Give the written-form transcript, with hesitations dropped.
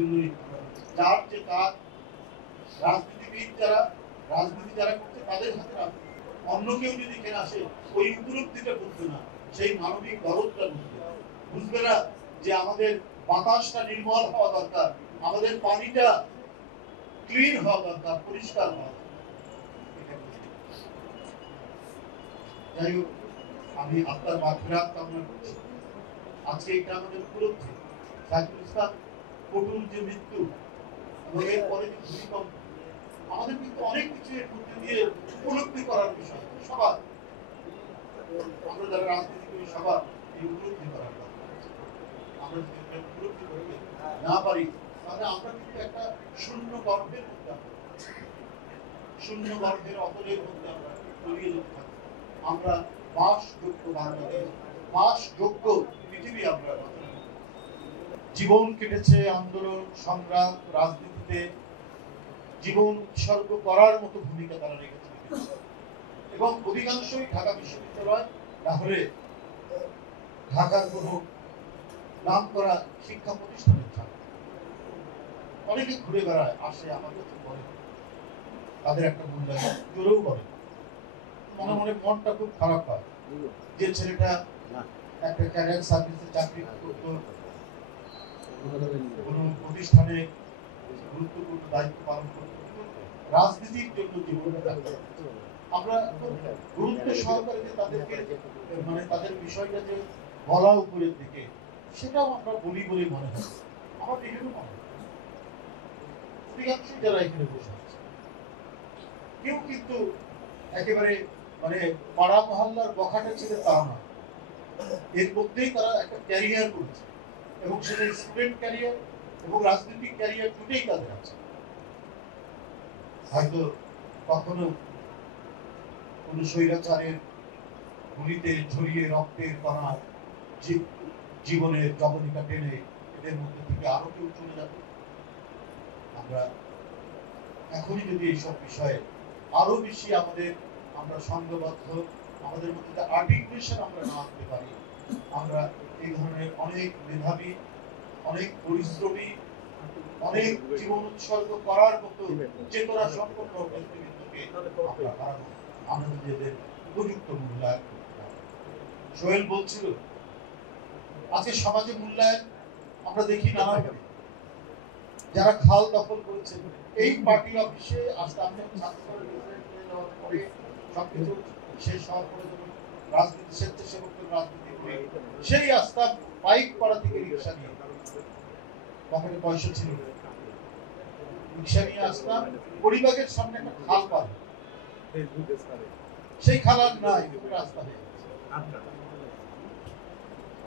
জন্যই যার যে কাজ রাজনীতিবিদ রাজনীতি যারা করছে তাদের হাতে রাখবে, অন্য কেউ যদি এখানে আসে ওই উপলব্ধিটা বুঝবে না, সেই মানবিক দরদটা বুঝবে না যে আমাদের বাতাসটা নির্মল হওয়া দরকার, আমাদের পানিটা ক্লিন হওয়া দরকার, পরিষ্কার হওয়া দরকার। যাই হোক, আমি আপনার মাগফিরাত কামনা করছি। আজকে এটা আমাদের উপলব্ধি, সাইফুল ইসলাম কটুর যে মৃত্যু এবং এরপরে যে ভূমিকম্প, আমাদের কিন্তু অনেক কিছু এর মধ্যে দিয়ে উপলব্ধি করার বিষয় সবার, আমরা যারা রাজনীতি করি সবার এই উপলব্ধি করার দরকার। আমরা যদি উপলব্ধি করতে না পারি তাহলে আমরা কিন্তু একটা শূন্য গর্ভের মধ্যে, শূন্য গর্ভের অতলের মধ্যে আমরা তলিয়ে যেতে থাকি। আমরা বাসযোগ্য বাংলাদেশ, বাসযোগ্য পৃথিবী আমরা জীবন কেটেছে আন্দোলন সংগ্রাম রাজনীতিতে, জীবন উৎসর্গ করার মতো ভূমিকা তারা রেখেছে এবং অধিকাংশই ঢাকা বিশ্ববিদ্যালয় না হলে ঢাকার কোনো নাম করা শিক্ষা প্রতিষ্ঠানের ছাত্র। অনেকে ঘুরে বেড়ায়, আসে, আমার কাছে বলে, তাদের একটা মূল্যায়ন জোরেও বলে, মনে মনে মনটা খুব খারাপ হয় যে ছেলেটা একটা ক্যারিয়ার সার্ভিসে চাকরি করত, কোনো প্রতিষ্ঠানে গুরুত্বপূর্ণ দায়িত্ব পালন করত, রাজনীতির জন্য জীবনটা আমরা গুরুত্ব সহকারে যে তাদেরকে মানে তাদের বিষয়টা যে বলা উপরের দিকে, সেটাও আমরা বলি বলে মনে হয়। আমার এখানে মনে হয় অধিকাংশই যারা এখানে বসে আছে কেউ কিন্তু একেবারে মানে পাড়া মহল্লার বখাটে ছেলে তা না, এর মধ্যেই তারা একটা ক্যারিয়ার করেছে এবং সেটা স্টুডেন্ট ক্যারিয়ার এবং রাজনৈতিক ক্যারিয়ার দুটোই তাদের আছে। হয়তো কখনো কোন স্বৈরাচারের গুলিতে ঝরিয়ে রক্তের কণা জীবনের জবনিকা টেনে এদের মধ্যে থেকে আরো কেউ চলে যাবে। আমরা এখনই যদি এইসব বিষয়ে আরো বেশি আমরা সংঘবদ্ধ, আমাদের মধ্যে যে আর্টিকুলেশন আমরা না আনতে পারি, আমরা এই ধরনের অনেক মেধাবী, অনেক পরিশ্রমী, অনেক জীবন উৎসর্গ করার মতো চেতনা সম্পন্ন ব্যক্তিবৃন্দকে আমরা হারাবো। আমরা যদি এদের উপযুক্ত মূল্যায়ন করতে পারি। সোহেল বলছিল আজকে সমাজে মূল্যায়ন আমরা দেখি নানাভাবে, যারা খাল দখল করেছে এই পার্টি অফিসে আসতে আমি সবকিছু শেষ হওয়ার পরে যখন রাজনীতি স্বেচ্ছাসেবকের রাজনীতি করে সেই আস্থা বাইক পাড়া থেকে রিক্সা নিয়ে, পকেটে পয়সা ছিল, রিক্সা নিয়ে আসতাম, পরিবারের সামনে একটা খাল পাবে, সেই খাল আর নাই, রাস্তা হয়ে গেছে।